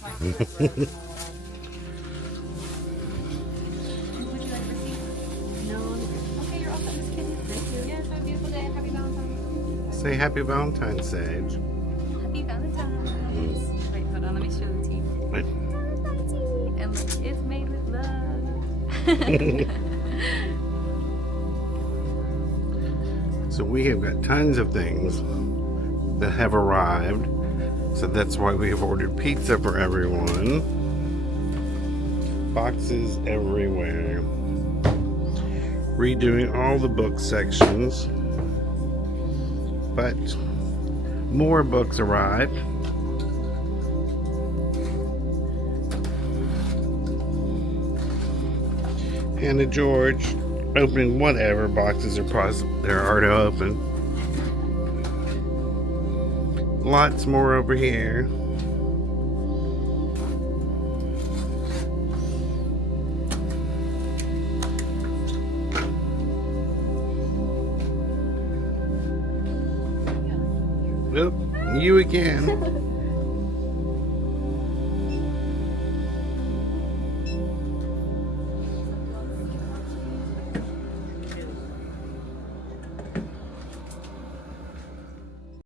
Would you like a receipt? No. Okay, you're all set, Miss Kitty. Thank you. Yes, have a beautiful day. Happy Valentine's. Say Happy Valentine's, Sage. Happy Valentine's. Wait, hold on. Let me show the teeth. What? And look, it's made with love. So we have got tons of things that have arrived. So that's why we have ordered pizza for everyone. Boxes everywhere. Redoing all the book sections. But more books arrived. Hannah George opening whatever boxes there are to open. Lots more over here. Oop, you again.